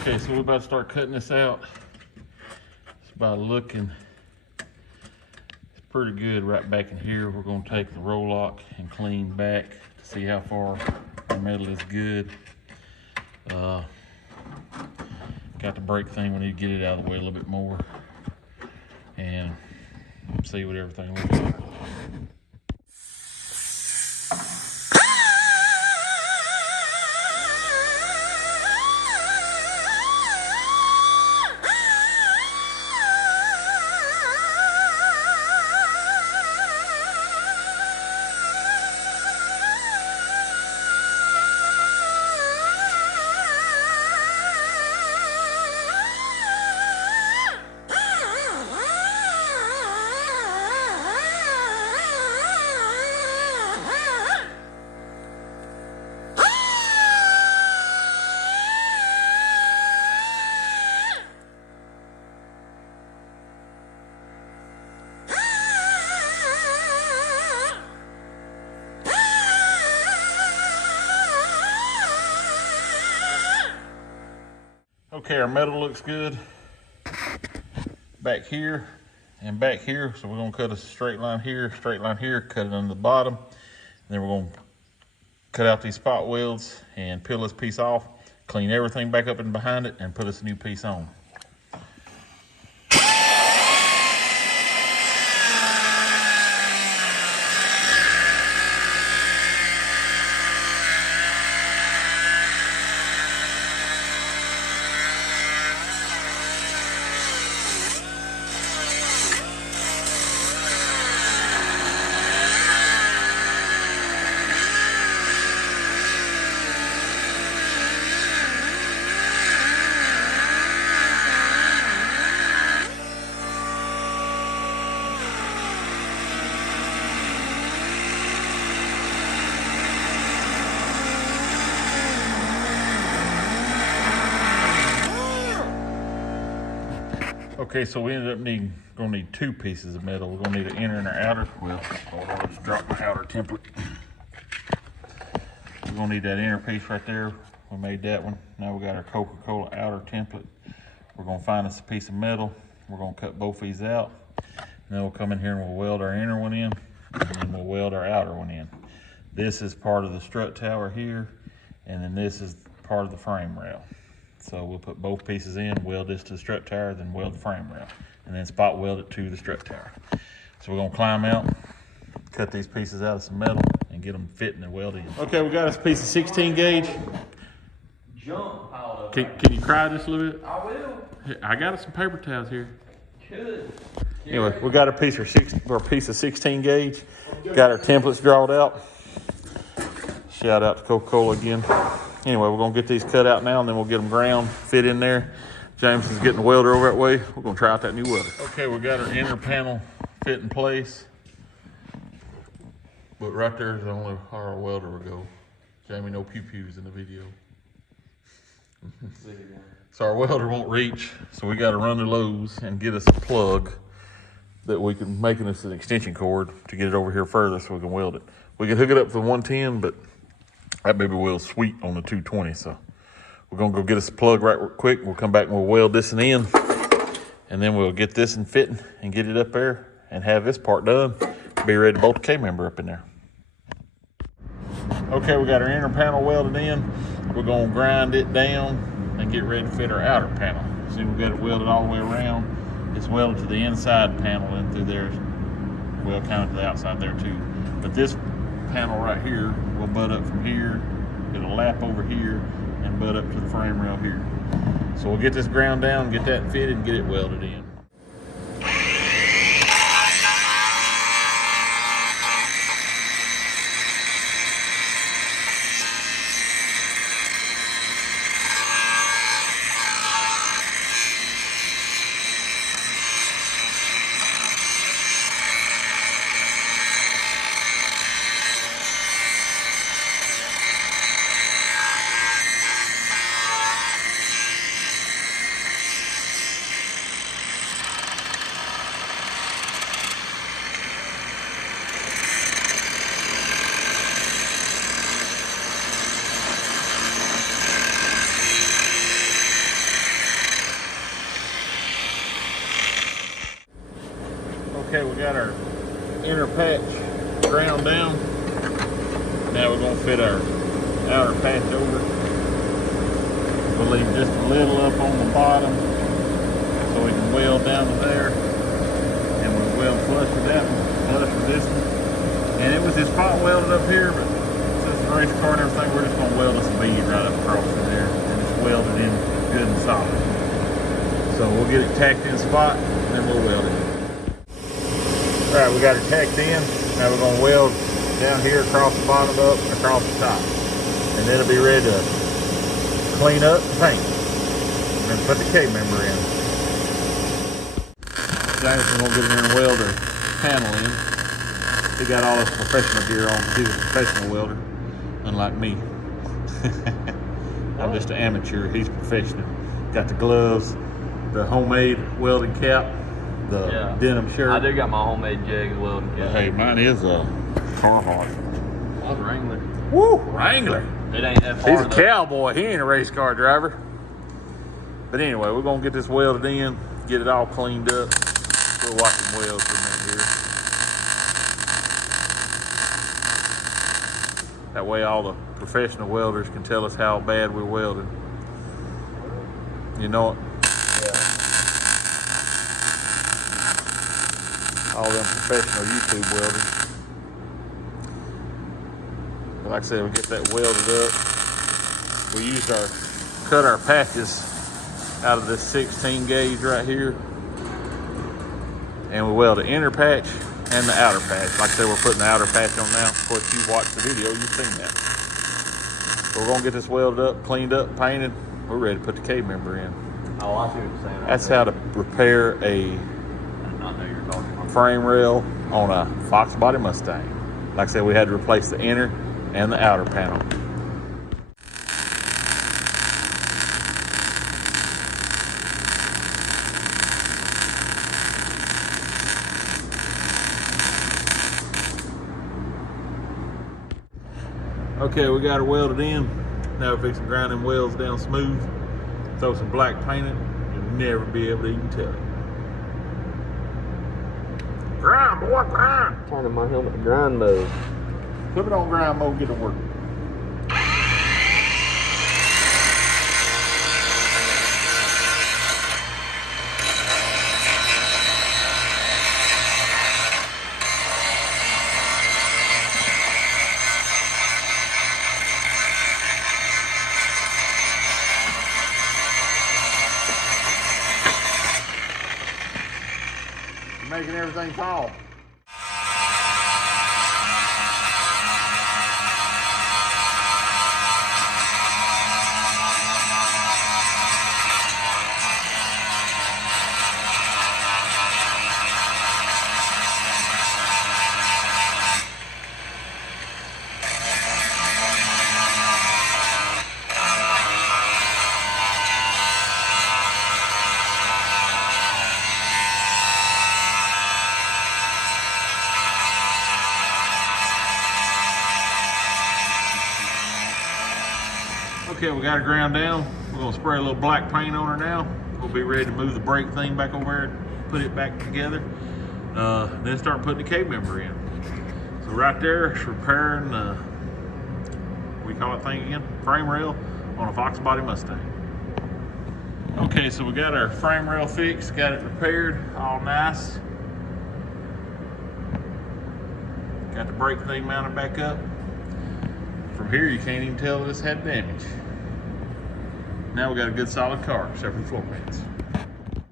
Okay, so we're about to start cutting this out. It's by looking, it's pretty good right back in here. We're gonna take the roll lock and clean back to see how far the metal is good. Got the brake thing, we need to get it out of the way a little bit more and see what everything looks like. Okay, our metal looks good back here and back here. So we're gonna cut a straight line here, cut it on the bottom. And then we're gonna cut out these spot welds and peel this piece off, clean everything back up and behind it, and put us a new piece on. Okay, so we ended up gonna need two pieces of metal. We're gonna need an inner and an outer. Well, hold on, I'll just drop my outer template. We're gonna need that inner piece right there. We made that one. Now we got our Coca-Cola outer template. We're gonna find us a piece of metal. We're gonna cut both these out. And then we'll come in here and we'll weld our inner one in, and then we'll weld our outer one in. This is part of the strut tower here, and then this is part of the frame rail. So we'll put both pieces in, weld this to the strut tower, then weld the frame rail, and then spot weld it to the strut tower. So we're gonna climb out, cut these pieces out of some metal, and get them fitting and welded in. Okay, we got us a piece of 16 gauge. Jump out of Can you cry just a little bit? I will. I got us some paper towels here. Good. Anyway, we got a piece of 16 gauge. Got our templates drawn out. Shout out to Coca-Cola again. Anyway, we're gonna get these cut out now, and then we'll get them ground, fit in there. Jameson's getting the welder over that way. We're gonna try out that new welder. Okay, we got our inner panel fit in place. But right there is only how our welder will go. Jamie, no pew-pews in the video. So our welder won't reach, so we gotta run to Lowe's and get us a plug that we can make us an extension cord to get it over here further so we can weld it. We can hook it up to the 110, but that baby weld's sweet on the 220, so we're gonna go get us a plug right quick. We'll come back and we'll weld this one in, and then we'll get this one fitting and get it up there and have this part done. Be ready to bolt the K-member up in there. Okay, we got our inner panel welded in. We're gonna grind it down and get ready to fit our outer panel. See, we got it welded all the way around. It's welded to the inside panel and through there, well, kind of to the outside there too. But this panel right here will butt up from here. It'll lap over here and butt up to the frame rail here. So we'll get this ground down, get that fitted, and get it welded in. Okay, we got our inner patch ground down. Now we're gonna fit our outer patch over. We'll leave just a little up on the bottom so we can weld down to there. And we'll weld flush with that one, flush with this one. And it was just spot welded up here, but since it's a race car and everything, we're just gonna weld us a bead right up across in there. And it's welded in good and solid. So we'll get it tacked in spot and then we'll weld it. All right, we got it tacked in. Now we're gonna weld down here across the bottom up and across the top. And then it'll be ready to clean up and paint. And then put the K-member in. Jameson's gonna get in there and weld the panel in. He got all his professional gear on because he's a professional welder, unlike me. I'm just an amateur, he's professional. Got the gloves, the homemade welding cap, the denim shirt. I do got my homemade Jags welding cap. Hey, mine is a Carhartt. Mine's a Wrangler. Woo, Wrangler. It ain't that far. He's a cowboy, he ain't a race car driver. But anyway, we're gonna get this welded in, get it all cleaned up. We'll watch them weld for a minute here. That way all the professional welders can tell us how bad we're welding. You know it? Yeah. All them professional YouTube welders. But like I said, we get that welded up. We used cut our patches out of this 16 gauge right here. And we weld the inner patch and the outer patch. Like I said, we're putting the outer patch on now. Of course, you've watched the video, you've seen that. So we're gonna get this welded up, cleaned up, painted. We're ready to put the K-member in. Oh, I see what you're saying. That's how to repair a I know you're talking about. frame rail on a Foxbody Mustang. Like I said, we had to replace the inner and the outer panel. Okay, we got her welded in. Now we're fixing to grind them welds down smooth. Throw some black paint in it. You'll never be able to even tell it. Grind, boy, grind! Turning my helmet to grind mode. Put it on grind mode, get it working. Making everything fall. Okay, we got her ground down. We're gonna spray a little black paint on her now. We'll be ready to move the brake thing back over there, put it back together, then start putting the K-member in. So right there, it's repairing the, what do you call that thing again? Frame rail on a Foxbody Mustang. Okay, so we got our frame rail fixed, got it repaired, all nice. Got the brake thing mounted back up. From here, you can't even tell this had damage. Now we got a good solid car, except for the floor pans.